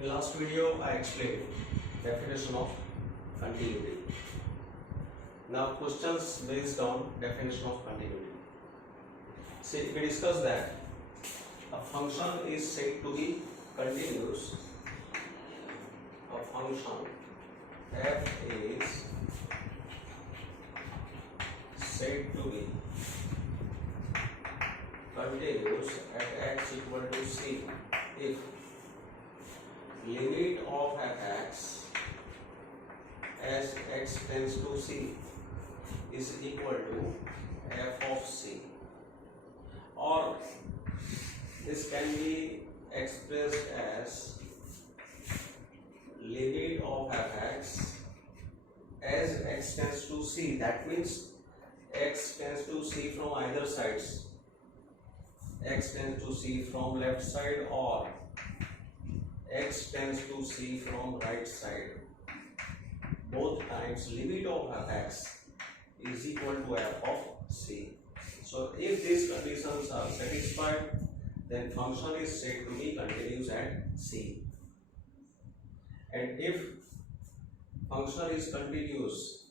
In last video, I explained definition of continuity. Now, questions based on definition of continuity. See, we discussed that a function is said to be continuous. A function f is said to be continuous at x equal to c if limit of fx as x tends to c is equal to f of c, or this can be expressed as limit of fx as x tends to c. That means x tends to c from either sides. X tends to c from left side or x tends to c from right side. Both times limit of fx is equal to f of c. So if these conditions are satisfied, then function is said to be continuous at c. And if function is continuous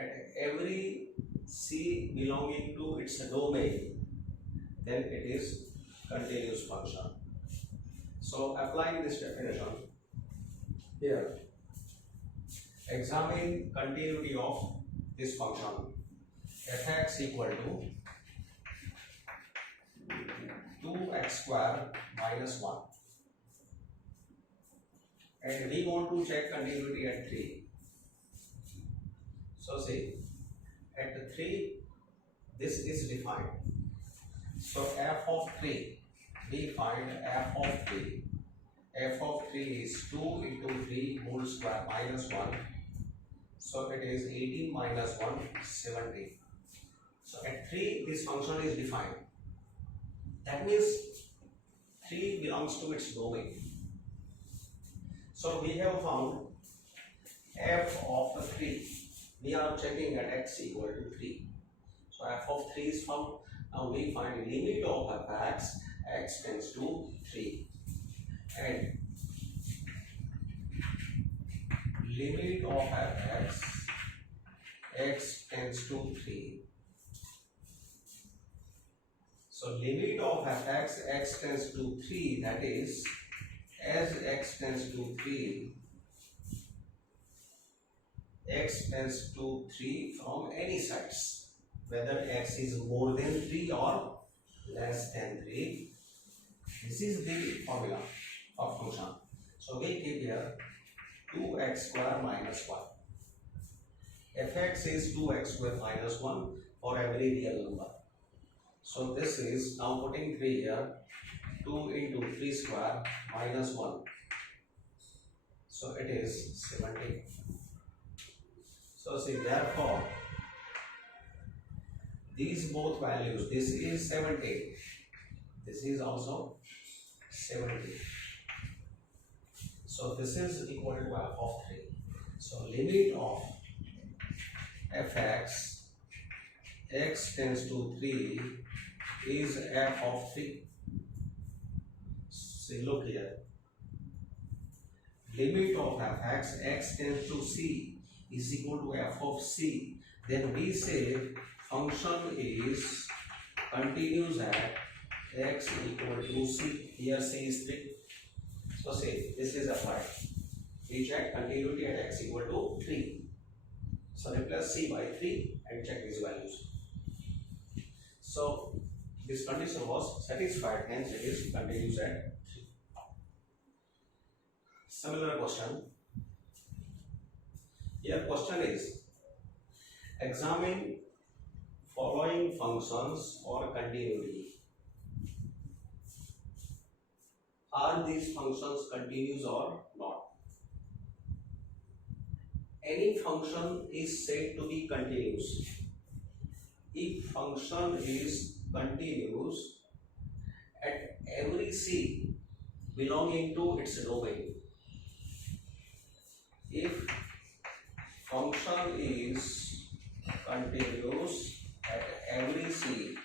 at every c belonging to its domain, then it is continuous function. So applying this definition here, examine continuity of this function fx equal to 2x square minus 1, and we want to check continuity at 3. So see, at 3 this is defined. So f of 3, we find f of 3. F of 3 is 2 into 3 whole square minus 1. So it is 18 minus 1, 17. So at 3 this function is defined. That means 3 belongs to its domain. So we have found f of 3. We are checking at x equal to 3. So f of 3 is found. Now we find limit of fx x tends to 3 and limit of fx x tends to 3. So limit of fx x tends to 3, that is as x tends to 3, x tends to 3 from any sides, whether x is more than 3 or less than 3. This is the formula of function. So we keep here 2x square minus 1. fx is 2x square minus 1 for every real number. So this is, now putting 3 here, 2 into 3 square minus 1. So it is 17. So see, therefore these both values, this is 17, this is also 17. So this is equal to f of 3. So limit of fx x tends to 3 is f of 3. See, look here. Limit of fx x tends to c is equal to f of c. Then we say function is continuous at x equal to c. Here c is 3. So say this is applied. We check continuity at x equal to 3. So replace c by 3 and check these values. So this condition was satisfied, hence it is continuous at 3. Similar question. Here question is, examine following functions for continuity. Are these functions continuous or not? Any function is said to be continuous if function is continuous at every c belonging to its domain. If function is continuous at every c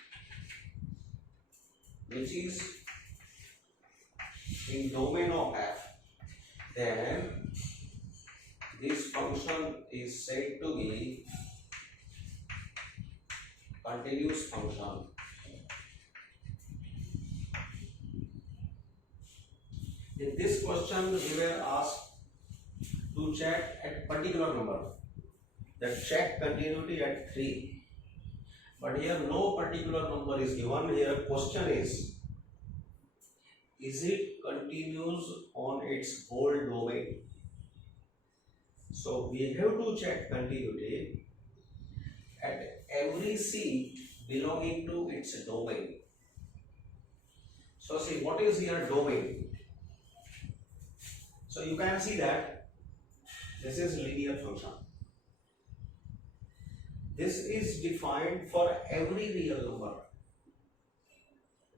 which is in domain of f, then this function is said to be continuous function. In this question, we were asked to check at particular number, that check continuity at 3. But here no particular number is given. Here question is it continuous on its whole domain? So we have to check continuity at every C belonging to its domain. So see, what is here domain? So you can see that this is linear function. This is defined for every real number.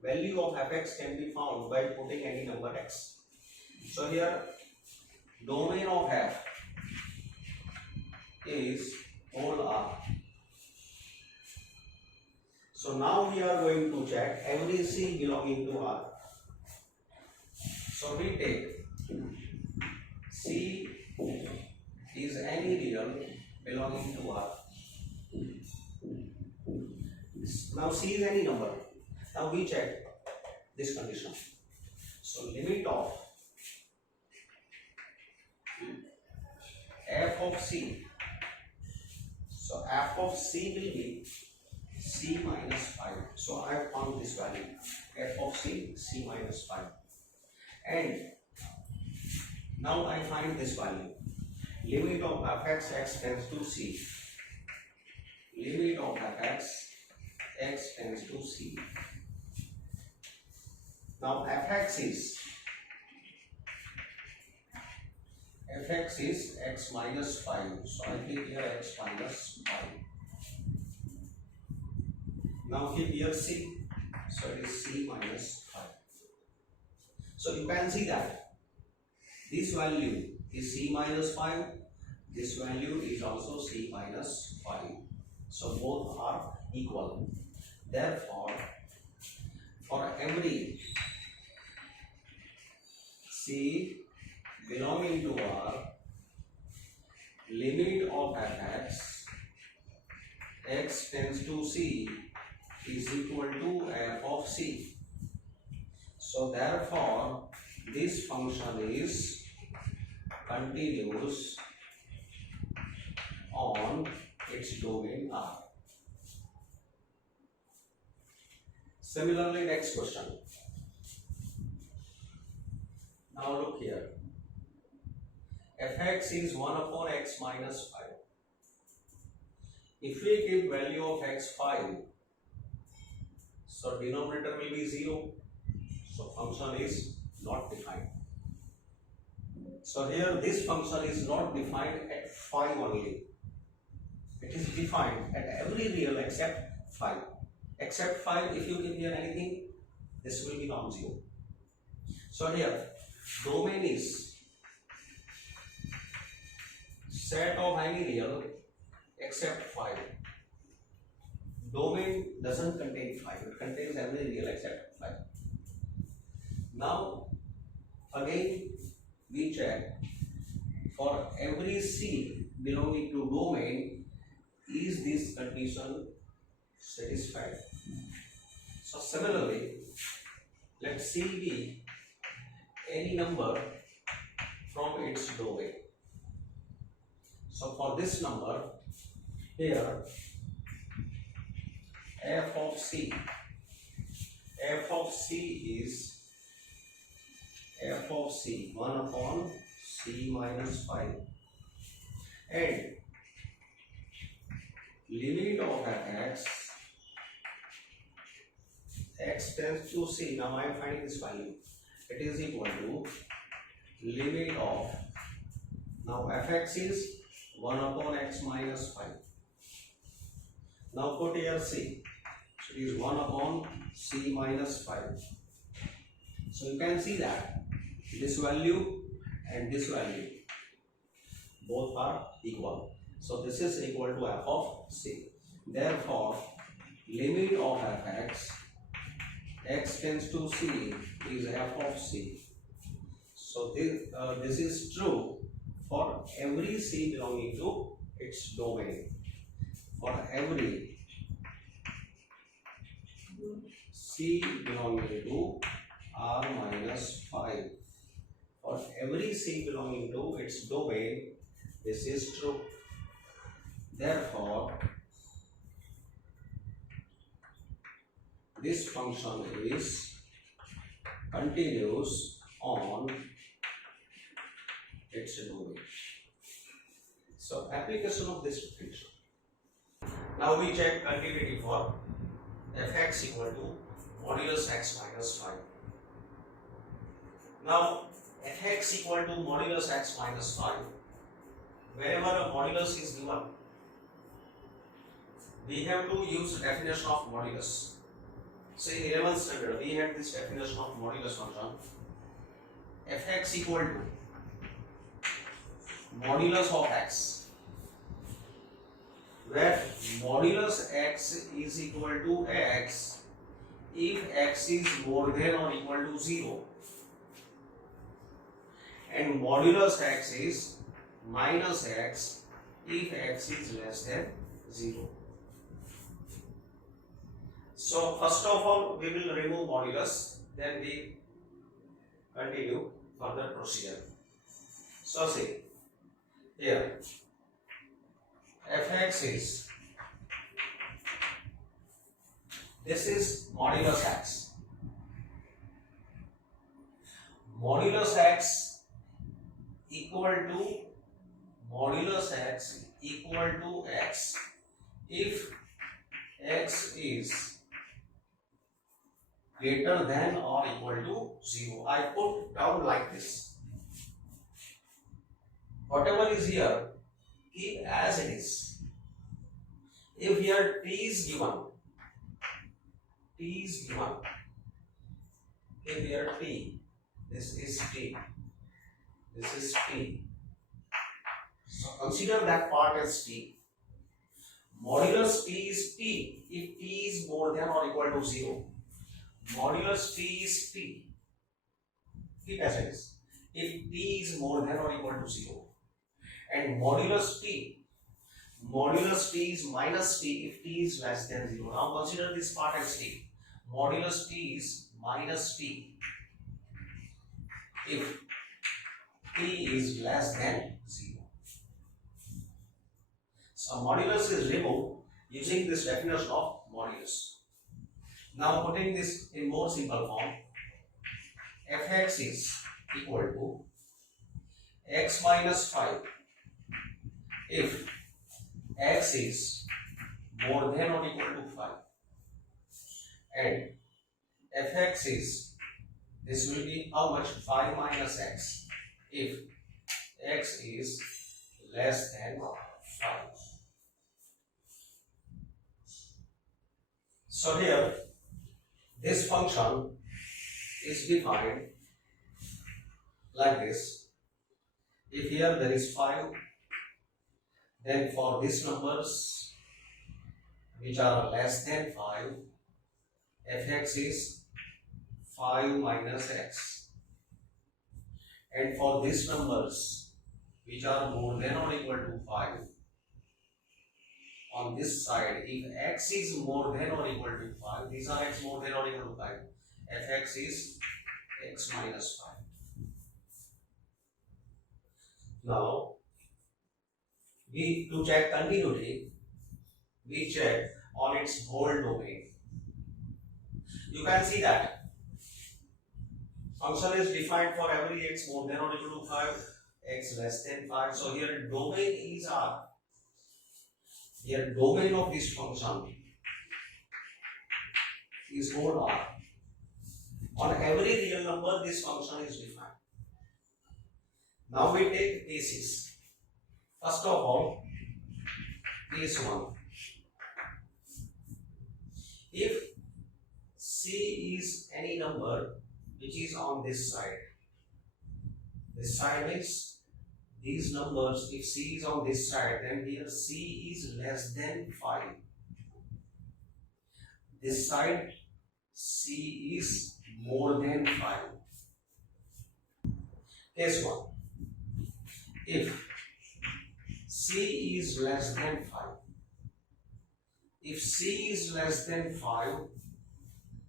Value of fx can be found by putting any number x. So here domain of f is whole R. So now we are going to check every C belonging to R. So we take C is any real belonging to R. Now C is any number. Now we check this condition. So limit of f of C. So f of C will be C minus 5. So I have found this value. F of C, C minus 5. And now I find this value. Limit of fx x tends to C. Limit of fx x tends to C. Now fx is x minus 5. So I keep here x minus 5. Now keep here C. So it is C minus 5. So you can see that this value is C minus 5. This value is also C minus 5. So both are equal. Therefore, for every C belonging to R, limit of fx x tends to C is equal to f of C. So therefore, this function is continuous on its domain R. Similarly, next question. Now look here. Fx is 1 upon x minus 5. If we give value of x 5, so denominator will be 0. So function is not defined. So here this function is not defined at 5 only. It is defined at every real except 5. Except 5, if you give here anything, this will be non-zero. So here domain is set of any real except 5. Domain doesn't contain 5, it contains every real except 5. Now again we check for every C belonging to domain, is this condition satisfied? So similarly, let C be any number from its domain. So for this number here, f of C is f of C 1 upon C minus 5, and limit of fx x tends to C. Now I am finding this value. It is equal to limit of, now fx is 1 upon x minus 5. Now put here C. So it is 1 upon C minus 5. So you can see that this value and this value both are equal. So this is equal to f of C. Therefore, limit of fx x tends to C is f of C. So this is true for every C belonging to its domain. For every C belonging to R minus 5. For every C belonging to its domain, this is true. Therefore, this function is continuous on its domain. So, application of this definition. Now we check continuity for fx equal to modulus x minus 5. Now, fx equal to modulus x minus 5. Whenever a modulus is given, we have to use definition of modulus. So in 11th standard, we had this definition of modulus function. Fx equal to modulus of x, where modulus x is equal to x if x is more than or equal to 0, and modulus x is minus x if x is less than 0. So first of all, we will remove modulus, then we continue further procedure. So see, here fx is, this is modulus x. Modulus x equal to modulus x equal to x if x is greater than or equal to 0. I put down like this. Whatever is here, keep as it is. If here t is given, if here t, this is t, this is t. So consider that part as t. Modulus t is t if t is more than or equal to 0. Modulus t is t. Keep as it is. If t is more than or equal to 0. And modulus t is minus t if t is less than 0. Now consider this part as t. Modulus t is minus t if t is less than 0. So modulus is removed using this definition of modulus. Now putting this in more simple form, fx is equal to x minus 5 if x is more than or equal to 5, and fx is, this will be how much, 5 minus x if x is less than 5. So here this function is defined like this. If here there is 5, then for these numbers which are less than 5, fx is 5 minus x, and for these numbers which are more than or equal to 5, on this side, if x is more than or equal to 5, these are x more than or equal to 5, fx is x minus 5. Now, to check continuity, we check on its whole domain. You can see that function is defined for every x more than or equal to 5, x less than 5. So here domain is R. Here domain of this function is whole R. On every real number this function is defined. Now we take cases. First of all, case 1. If C is any number which is on this side means these numbers, if C is on this side, then here C is less than 5. This side C is more than 5. Case 1. If C is less than 5, if C is less than 5,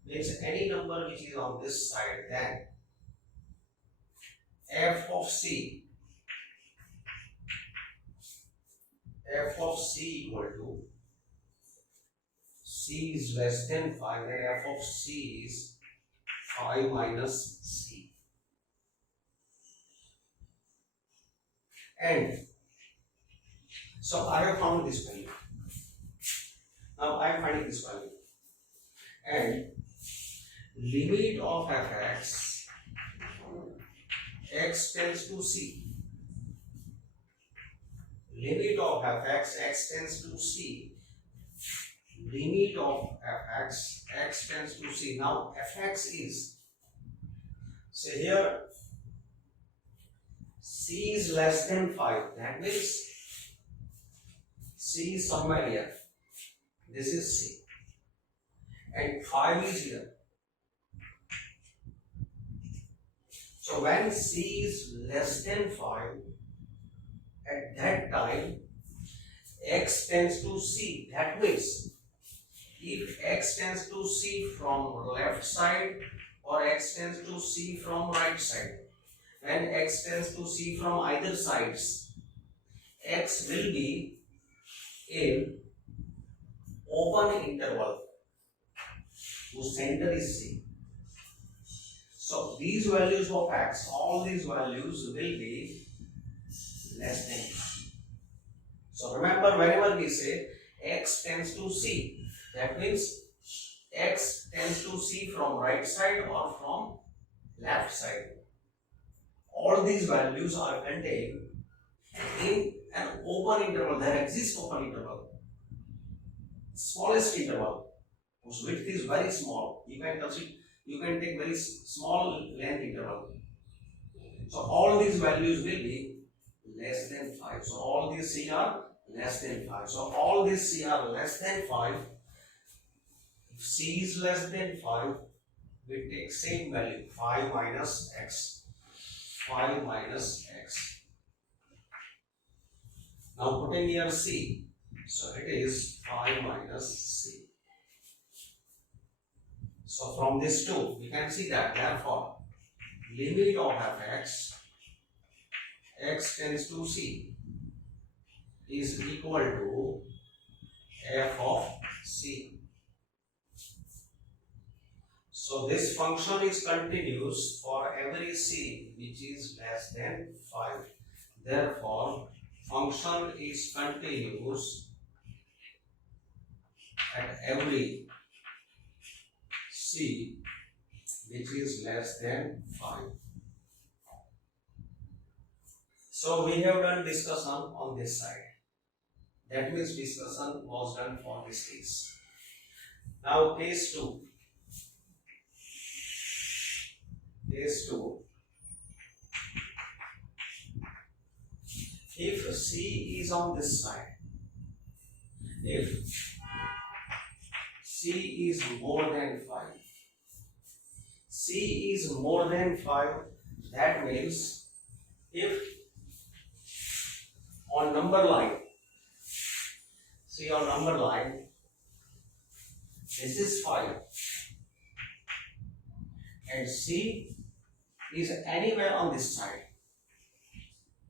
means any number which is on this side, then f of C equal to C is less than 5, then f of C is 5 minus C. And so I have found this value. Now I am finding this value. And limit of fx x tends to C. Limit of fx x tends to C. Limit of fx x tends to C. Now fx is, say here, C is less than 5. That means C is somewhere here. This is C. And 5 is here. So when C is less than 5, at that time x tends to C. That means if x tends to C from left side or x tends to C from right side, when x tends to C from either sides, x will be in open interval whose center is C. So these values of x, all these values will be less than 5. So remember, whenever we say x tends to C, that means x tends to C from right side or from left side. All these values are contained in an open interval. There exists open interval, smallest interval, whose width is very small. You can take very small length interval. So all these values will be less than 5. So all these C are less than 5. So all these C are less than 5. If C is less than 5, we take same value, 5 minus x. 5 minus x. Now put in here C. So it is 5 minus C. So from this 2, we can see that therefore limit of fx x tends to C is equal to f of C. So this function is continuous for every C which is less than 5. Therefore function is continuous at every C which is less than 5. So we have done discussion on this side. That means discussion was done for this case. Now case 2. Case 2. If C is on this side, if C is more than 5, C is more than 5, that means if on number line, see on number line, this is 5 and C is anywhere on this side.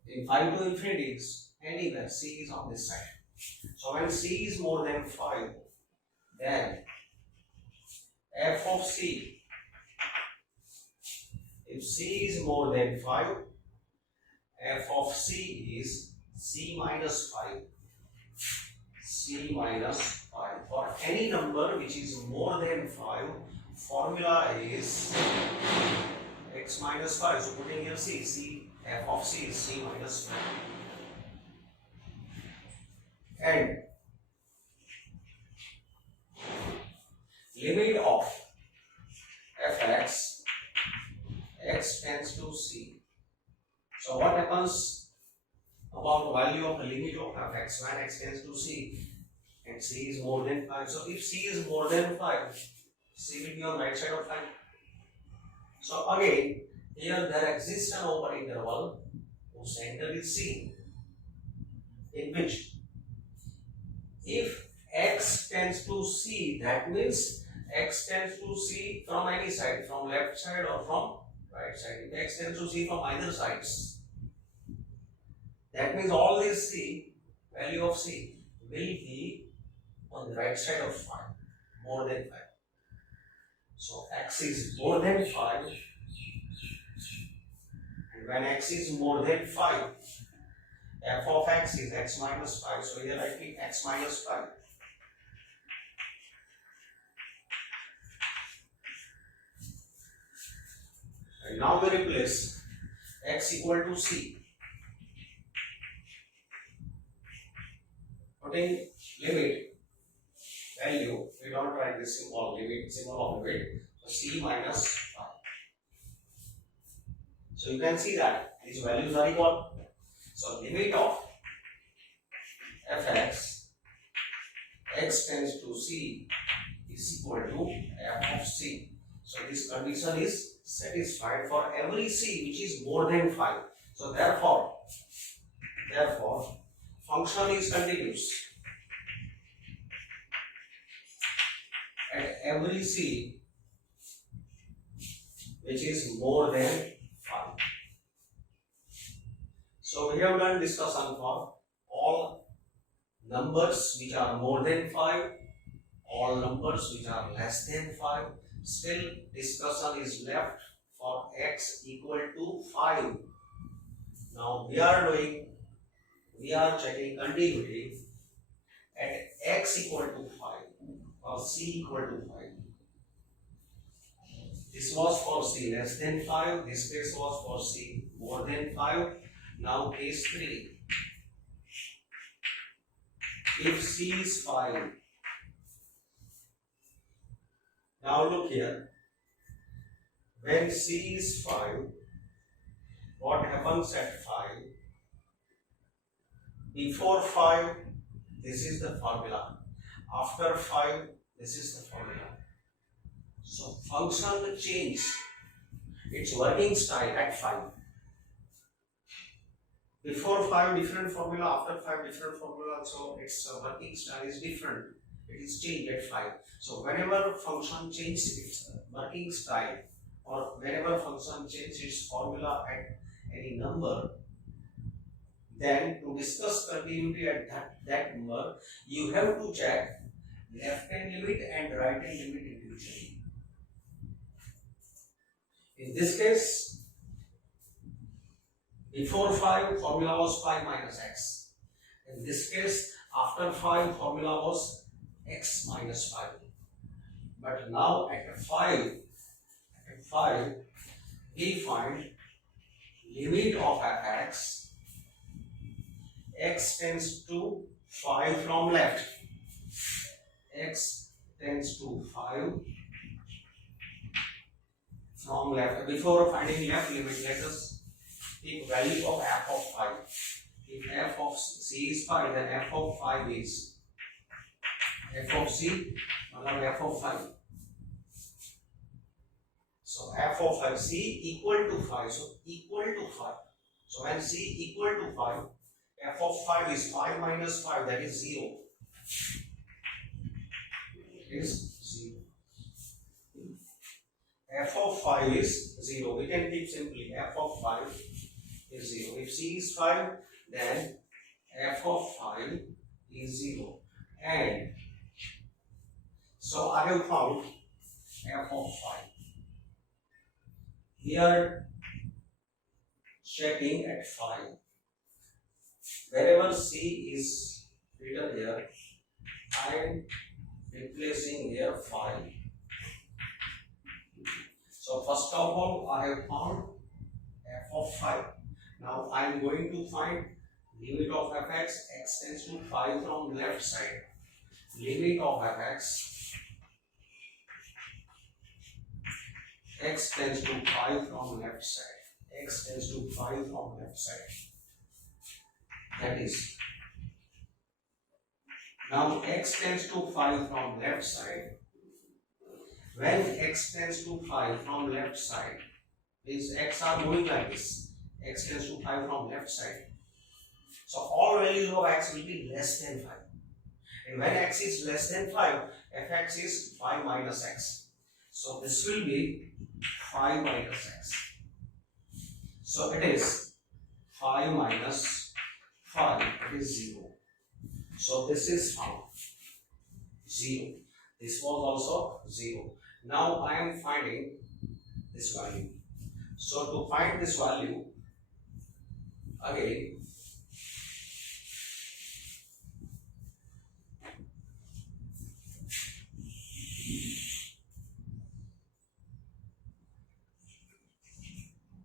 In 5 to infinity is anywhere, C is on this side. So when C is more than 5, then f of C, if C is more than 5, f of C is C minus 5. C minus 5. For any number which is more than 5, formula is x minus 5. So putting here C, f of C is C minus 5. And limit of fx x tends to C. So what happens about the value of the limit of fx when x tends to C and C is more than 5? So if C is more than 5, C will be on right side of 5. So again, Here there exists an open interval whose center is C, in which if x tends to C, that means x tends to C from any side, from left side or from right side. If x tends to C from either sides, that means all these C, value of C, will be on the right side of 5, more than 5. So x is more than 5, and when x is more than 5, f of x is x minus 5. So here I keep x minus 5. And now we replace x equal to C. Putting limit value, we don't write this symbol, limit symbol of limit. So C minus 5. So you can see that these values are equal. So limit of fx, x tends to C, is equal to f of C. So this condition is satisfied for every C which is more than 5. So therefore function is continuous at every C which is more than 5. So we have done discussion for all numbers which are more than 5, all numbers which are less than 5. Still discussion is left for x equal to 5. Now we are checking continuity at x equal to 5 or C equal to 5. This was for C less than 5, this case was for C more than 5. Now case 3. If C is 5, now look here, when C is 5, what happens at 5? Before 5, this is the formula. After 5, this is the formula. So function change its working style at 5. Before 5 different formula, after 5 different formula, so its working style is different. It is changed at 5. So whenever function changes its working style, or whenever function changes its formula at any number, then to discuss continuity at that number, you have to check left hand limit and right hand limit individually. In this case, before 5 formula was 5 minus x. In this case, after 5 formula was x minus 5. But now at 5 we find limit of fx, x tends to 5 from left, x tends to 5 from left. Before finding left limit, let us take value of f of 5. If f of C is 5, then f of 5 is f of C मतलब f of 5. So f of 5, C equal to 5, so equal to 5. So when C equal to 5, f of 5 is 5 minus 5, that is 0. Is 0. F of 5 is 0. We can keep simply f of 5 is 0. If C is 5, then f of 5 is 0. And so I have found f of 5. Here checking at 5. Wherever C is written here, I am replacing here 5. So first of all, I have found f of 5. Now I am going to find limit of fx, x tends to 5 from left side. Limit of fx, x tends to 5 from left side. X tends to 5 from left side. That is, now x tends to 5 from left side. When x tends to 5 from left side, Means x are moving like this. X tends to 5 from left side. So all values of x will be less than 5. And when x is less than 5, fx is 5 minus x. So this will be 5 minus x. So it is 5 minus 5, it is 0. So this is found 0. This was also 0. Now I am finding this value. So to find this value, again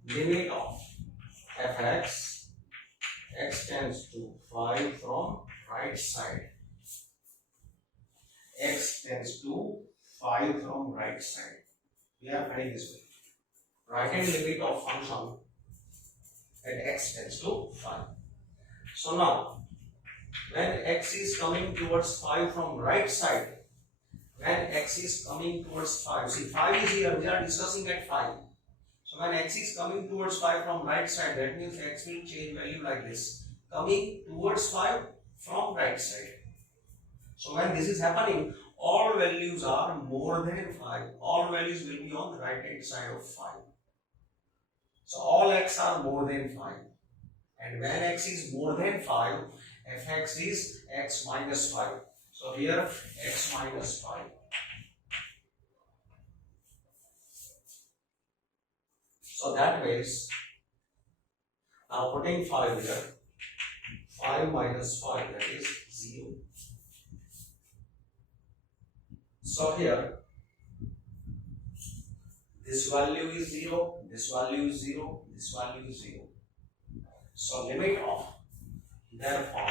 limit of fx, x tends to 5 from right side, x tends to 5 from right side. We are finding this way. Right hand limit of function at x tends to 5. So now, when x is coming towards 5 from right side, when x is coming towards 5, see 5 is here, we are discussing at 5. So when x is coming towards 5 from right side, that means x will change value like this, coming towards 5 from right side. So when this is happening, all values are more than 5. All values will be on the right hand side of 5. So all x are more than 5. And when x is more than 5, fx is x minus 5. So here x minus 5. So that means, now putting 5 here, 5 minus 5, that is 0. So here, this value is 0, this value is 0, this value is 0. So limit of, therefore,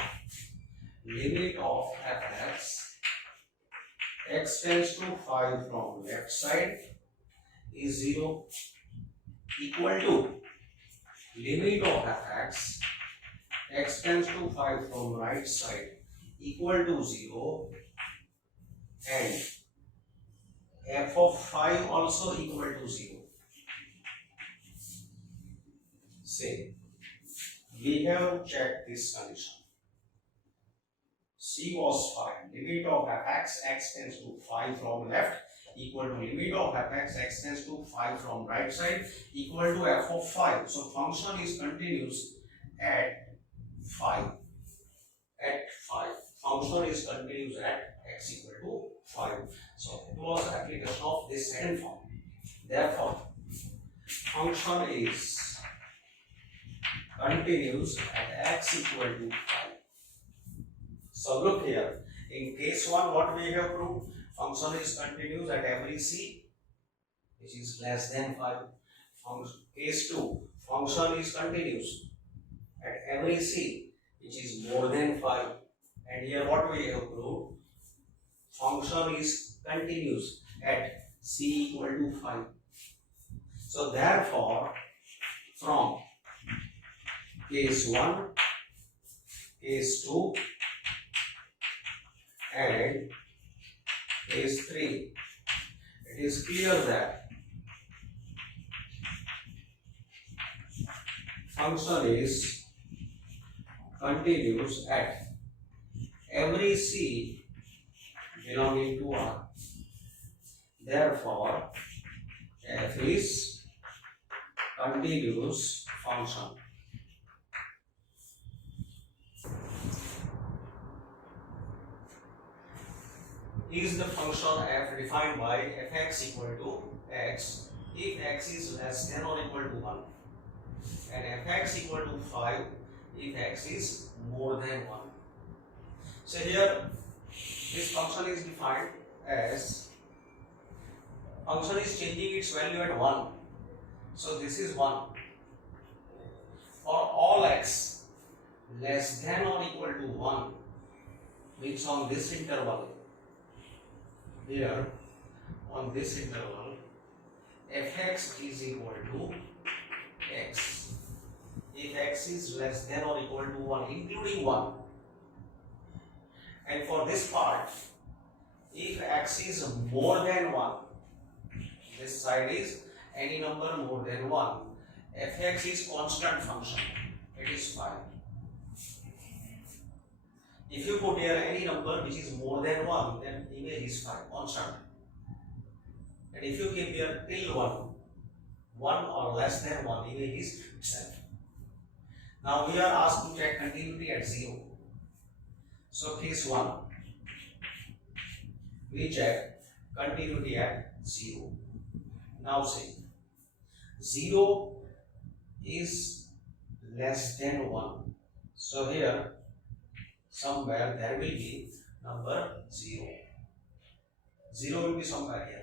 limit of fx, x tends to 5 from left side is 0, equal to limit of fx, x tends to 5 from right side equal to 0, and f of 5 also equal to 0. Say, we have checked this condition. C was 5. Limit of fx, x tends to 5 from left equal to limit of fx, x tends to 5 from right side equal to f of 5. So function is continuous at 5. At 5. Function is continuous at x equal to 5. So it was application of this second form. Therefore, function is continuous at x equal to 5. So look here, in case 1 what we have proved, function is continuous at every c which is less than 5. Case 2, function is continuous at every c which is more than 5. And here what we have proved, function is continuous at c equal to 5. So therefore, from case 1, case 2 and case 3, it is clear that function is continuous at every c belonging to R. Therefore, f is continuous function. Is the function f defined by fx equal to x if x is less than or equal to 1, and fx equal to 5 if x is more than 1. So here this function is defined as, function is changing its value at 1. So this is 1. For all x less than or equal to 1, means on this interval, here on this interval, fx is equal to x. If x is less than or equal to 1, including 1. And for this part, if x is more than 1, this side is any number more than 1, fx is constant function, it is 5. If you put here any number which is more than 1, then image is 5, constant. And if you keep here till 1 or less than 1, image is itself. Now we are asked to check continuity at 0. So case 1, we check continuity at 0. Now see, 0 is less than 1. So here somewhere there will be number 0. 0 will be somewhere here.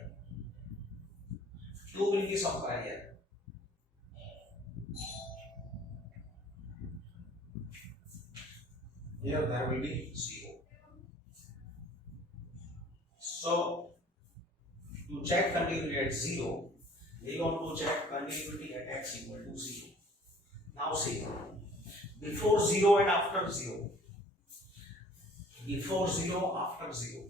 2 will be somewhere here. Here there will be 0. So to check continuity at 0, we want to check continuity at x equal to 0. Now see, before 0 and after 0. Before 0, after 0.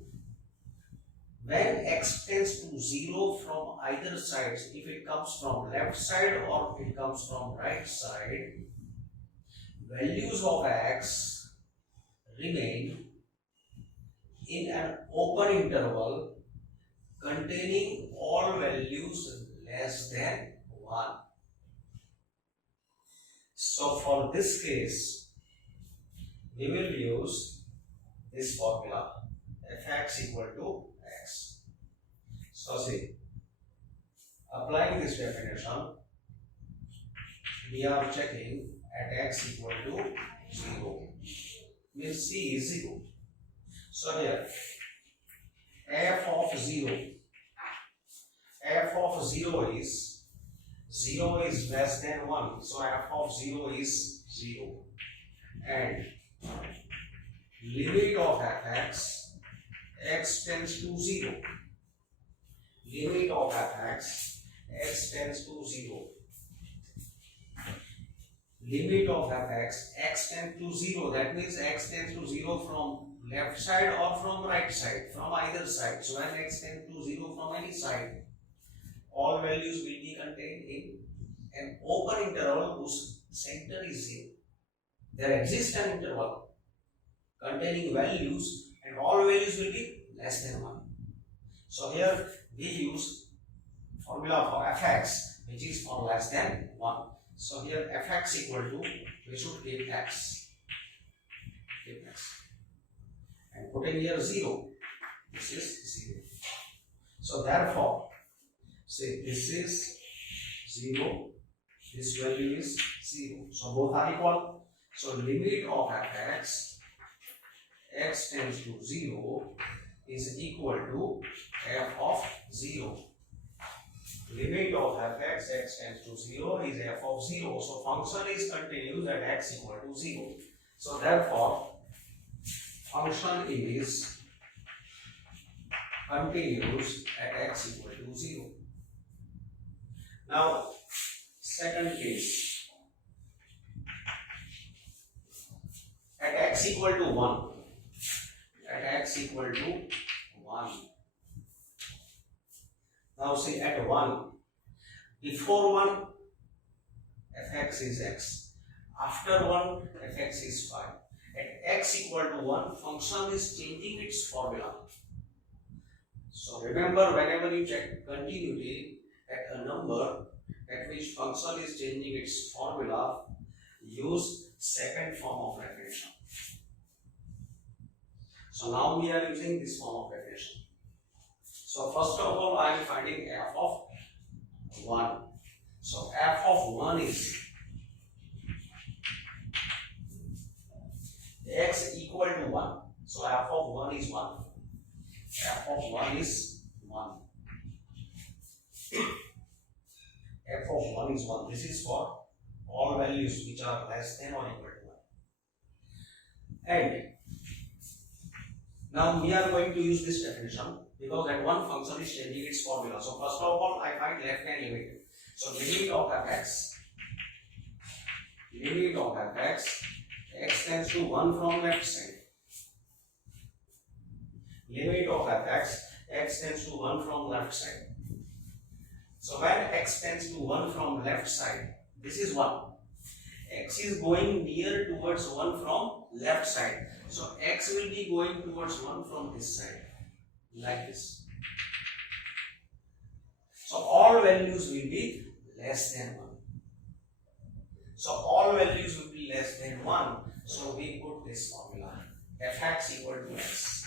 When x tends to 0 from either side, if it comes from left side or it comes from right side, values of x remain in an open interval containing all values less than 1. So for this case, we will use this formula, fx equal to x. So see, applying this definition, we are checking at x equal to 0. Means c is 0. So here, f of 0 is less than 1. So f of 0 is 0. And limit of fx, x tends to 0. Limit of fx, x tends to 0. Limit of fx, x tends to 0. That means x tends to 0 from left side or from right side, from either side. So when x tends to 0 from any side, all values will be contained in an open interval whose center is 0. There exists an interval containing values and all values will be less than 1. So here we use formula for fx which is for less than 1. So here fx equal to, we should keep x. Keep x. And put in here 0. This is 0. So therefore, say this is 0, this value is 0. So both are equal. So limit of fx, x tends to 0 is equal to f of 0. Limit of fx, x tends to 0 is f of 0. So function is continuous at x equal to 0. So therefore, function is continuous at x equal to 0. Now, second case. At x equal to 1. At x equal to 1. Now see, at 1. Before 1, fx is x. After 1, fx is 5. At x equal to 1, function is changing its formula. So remember, whenever you check continuity at a number at which function is changing its formula, use second form of definition. So now we are using this form of definition. So first of all, I am finding f of 1. So f of 1 is x equal to 1. So f of 1 is 1. F of 1 is 1. F of 1 is 1. This is for all values which are less than or equal to 1. And now we are going to use this definition because that one function is changing its formula. So first of all, I find left hand limit. So limit of fx, x tends to 1 from left side. Limit of fx, x tends to 1 from left side. So when x tends to 1 from left side, this is 1. X is going near towards 1 from left side. So x will be going towards 1 from this side, like this. So all values will be less than 1. So all values will be less than 1. So we put this formula, fx equal to x.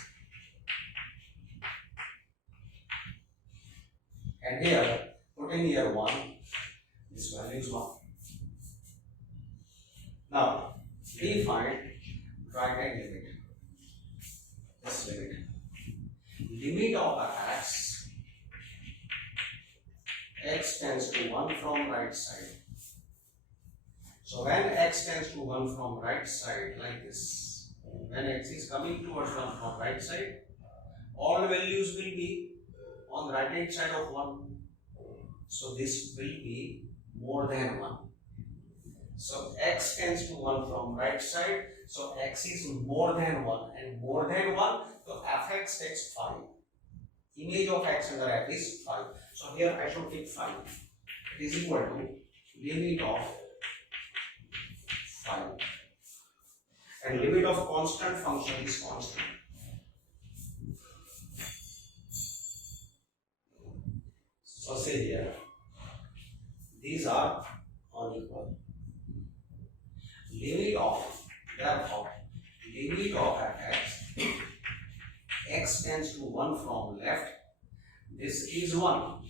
And here, putting here 1, this value is 1. Now, we find right hand limit. This limit. Limit of x, x tends to 1 from right side. So when x tends to 1 from right side, like this, when x is coming towards 1 from right side, all values will be on the right hand side of 1. So this will be more than 1. So x tends to 1 from right side. So x is more than 1, and more than 1, so fx takes 5. Image of x under f is 5. So here I should take 5. It is equal to limit of 5. And limit of constant function is constant. So say here, these are unequal. Limit of, therefore, limit of fx, x tends to 1 from left, this is 1,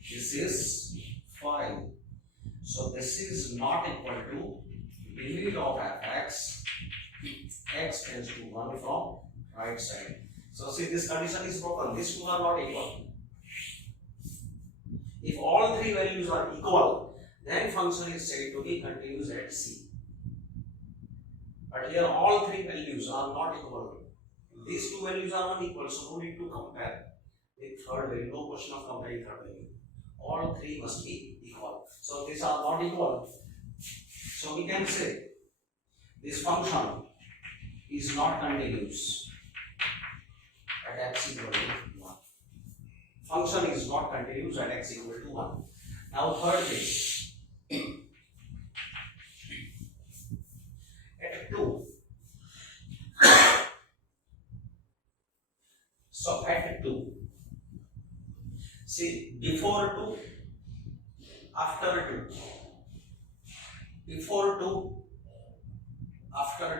this is 5. So this is not equal to limit of fx, x tends to 1 from right side. So see, this condition is broken, these two are not equal. If all three values are equal, then function is said to be continuous at C. But here all three values are not equal. These two values are unequal, so no need to compare with third value. No question of comparing third value. All three must be equal. So these are not equal. So we can say this function is not continuous at x equal to 1. Function is not continuous at x equal to 1. Now third case. At 2. So at 2. See, before 2, after 2. Before 2, after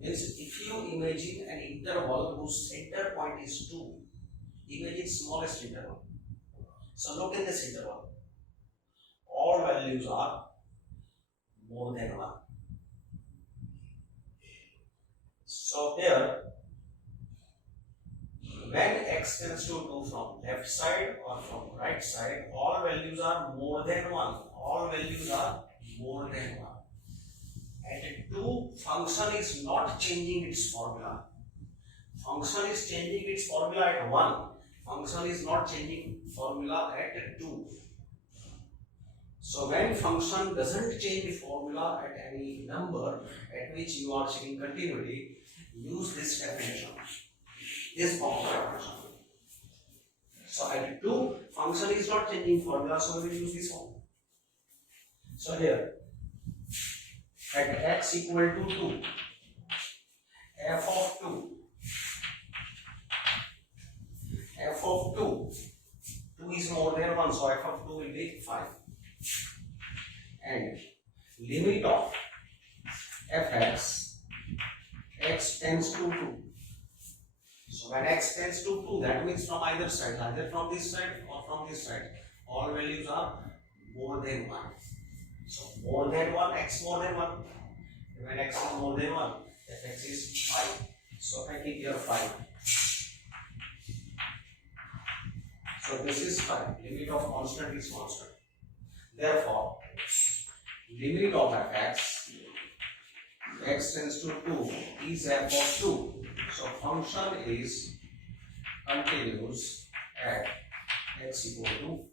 2. Means if you imagine an interval whose center point is 2, imagine smallest interval. So look in this interval. All values are more than 1. So here, when x tends to 2 from left side or from right side, all values are more than 1. All values are more than 1. At 2, function is not changing its formula. Function is changing its formula at 1. Function is not changing formula at 2. So when function doesn't change the formula at any number at which you are checking continuity, use this definition, this form of definition. So at 2, function is not changing formula, so we will use this form. So here, at x equal to 2, f of 2, f of 2, 2 is more than 1, so f of 2 will be 5. And limit of fx, x tends to 2. So when x tends to 2, that means from either side, either from this side or from this side, all values are more than 1. So more than 1, x more than 1. When x is more than 1, fx is 5. So I keep here 5. So this is 5. Limit of constant is constant. Therefore, limit of fx, x tends to 2, is f of 2. So function is continuous at x equal to.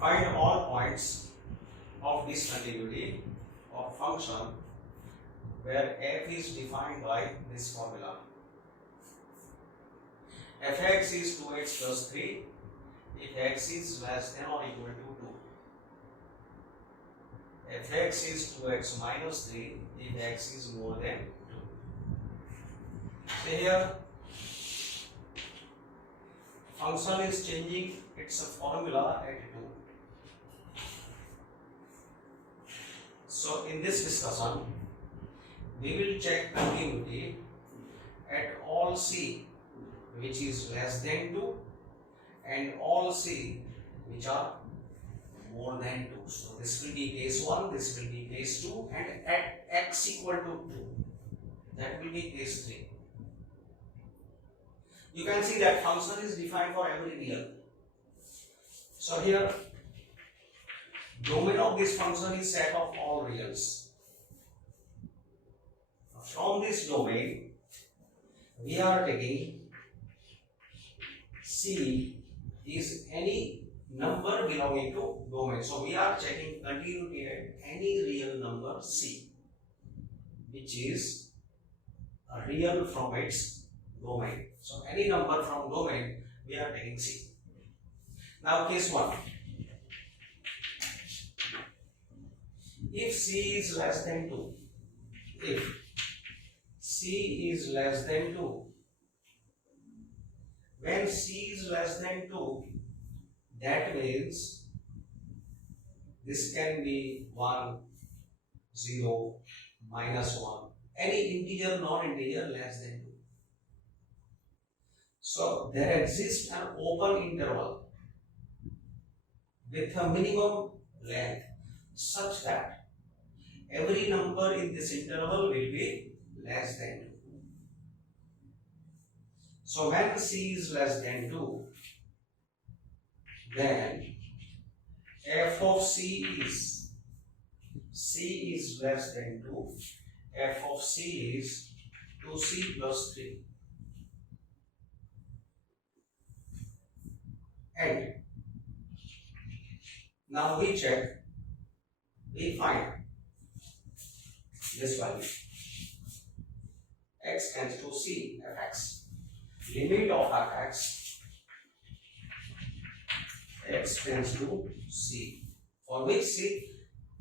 Find all points of discontinuity of function where f is defined by this formula. fx is 2x plus 3 if x is less than or equal to 2. Fx is 2x minus 3 if x is more than 2. So here function is changing its formula at 2. So in this discussion we will check continuity at all c which is less than 2 and all c which are more than 2. So this will be case 1, this will be case 2, and at x equal to 2, that will be case 3. You can see that function is defined for every real. So here domain of this function is set of all reals. From this domain we are taking c is any number belonging to domain. So we are checking continuity at any real number c which is a real from its domain. So any number from domain we are taking c. Now case 1. If c is less than 2, if c is less than 2, when c is less than 2, that means this can be 1, 0, minus 1, any integer, non-integer less than 2. So there exists an open interval with a minimum length such that every number in this interval will be less than 2. So when c is less than 2, then f of c is less than 2, f of c is 2c plus 3. And now we check, we find this value x tends to c fx. Limit of fx x tends to c. For which c?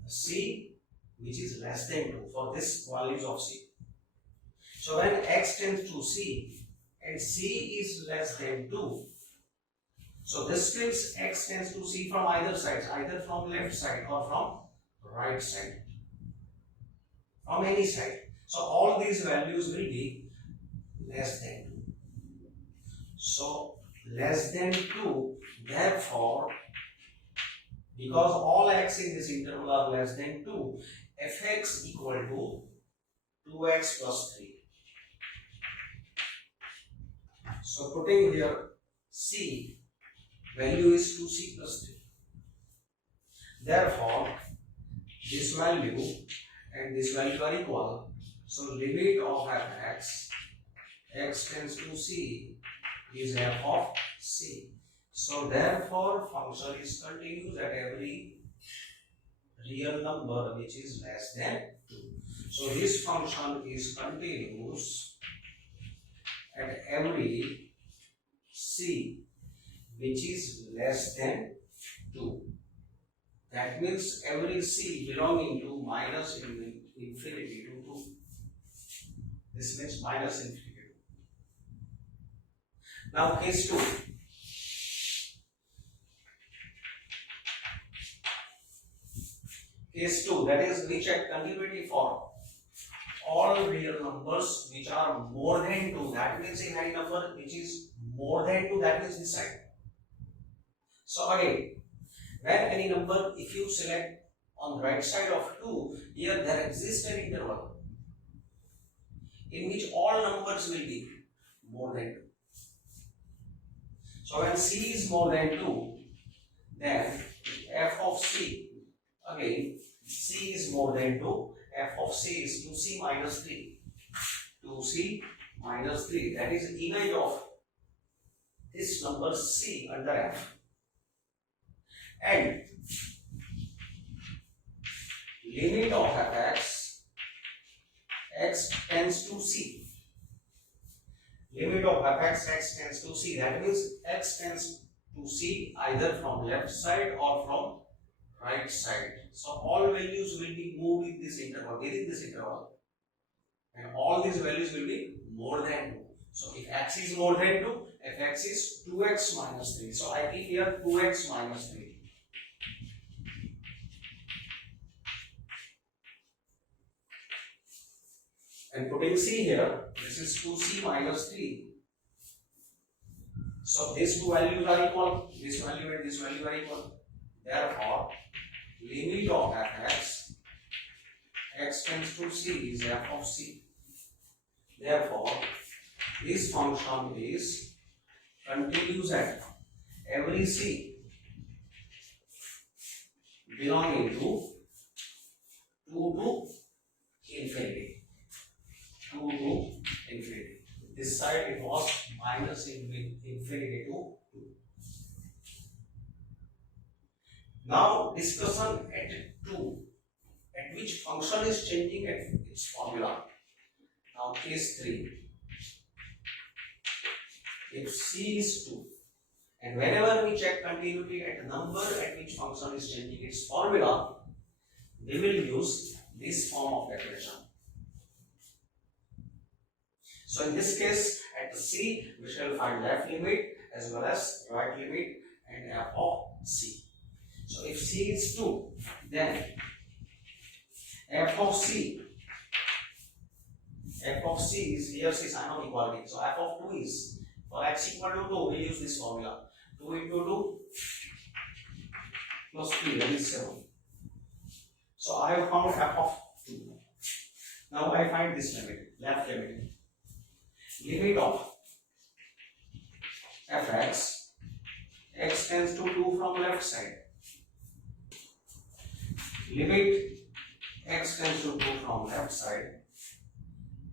C which is less than 2, for this values of c. So when x tends to c and c is less than 2, so this means x tends to c from either side, either from left side or from right side, from any side. So all these values will be less than 2. So less than 2, therefore because all x in this interval are less than 2, fx equal to 2x plus 3. So putting here c, value is 2c plus 3. Therefore this value and this value are equal. So limit of fx, x tends to c, is f of c. So therefore function is continuous at every real number which is less than 2. So this function is continuous at every c which is less than 2. That means every c belonging to minus infinity to 2. This means minus infinity. Now case 2. Case 2, that is we check continuity for all real numbers which are more than 2. That means in any number which is more than 2, that means this side. So again, when any number, if you select on the right side of 2, here there exists an interval in which all numbers will be more than 2. So when c is more than 2, then f of c, again c is more than 2, f of c is 2c minus 3. 2c minus 3, that is image of this number c under f. And limit of fx, x tends to c. Limit of fx x tends to c. That means x tends to c either from left side or from right side. So all values will be moved in this interval, within this interval, and all these values will be more than 2. So if x is more than 2, if x is 2x minus 3, so I keep here 2x minus 3. And putting c here, this is 2c minus 3. So these two values are equal, this value and this value are equal. Therefore, limit of fx, x tends to c is f of c. Therefore, this function is continuous at every c belonging to 2 to infinity. 2 to infinity. This side it was minus infinity to 2. Now discussion at 2. At which function is changing at its formula. Now case 3. If c is 2, and whenever we check continuity at number at which function is changing its formula, we will use this form of declaration. So in this case, at c, we shall find left limit as well as right limit and f of c. So if c is 2, then f of c is here c sign of equality. So f of 2 is, for x equal to 2, we use this formula. 2 into 2 plus 3, that is 7. So I have found f of 2. Now I find this limit, left limit. Limit of fx, x tends to 2 from left side. Limit x tends to 2 from left side.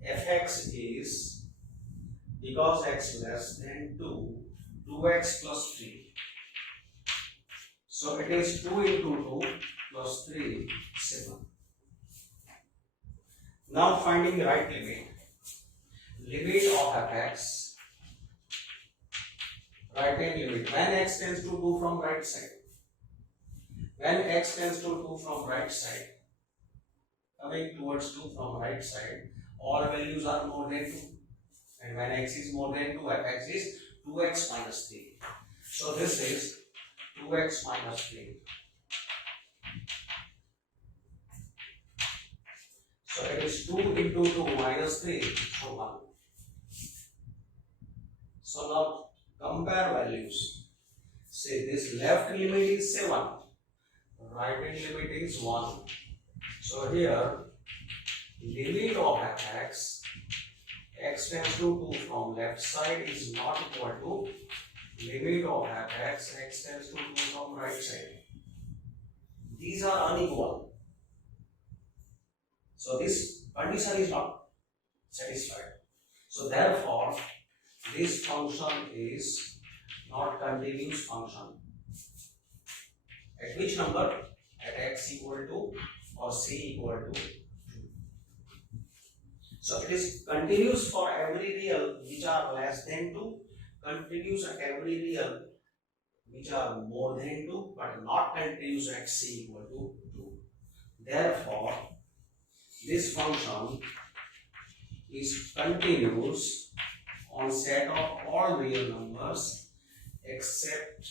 Fx is, because x less than 2, 2x plus 3. So it is 2 into 2 plus 3, 7. Now finding the right limit. Limit of fx, right hand limit, when x tends to 2 from right side. When x tends to 2 from right side, coming towards 2 from right side, all values are more than 2. And when x is more than 2, fx is 2x minus 3. So this is 2x minus 3. So it is 2 into 2 minus 3, so 1. So now compare values. Say this left limit is 7, right hand limit is 1. So here limit of fx, x tends to 2 from left side is not equal to limit of fx, x tends to 2 from right side. These are unequal. So this condition is not satisfied. So therefore, this function is not continuous function. At which number? At x equal to or c equal to 2. So it is continuous for every real which are less than 2, continuous at every real which are more than 2, but not continuous at c equal to 2. Therefore, this function is continuous on set of all real numbers except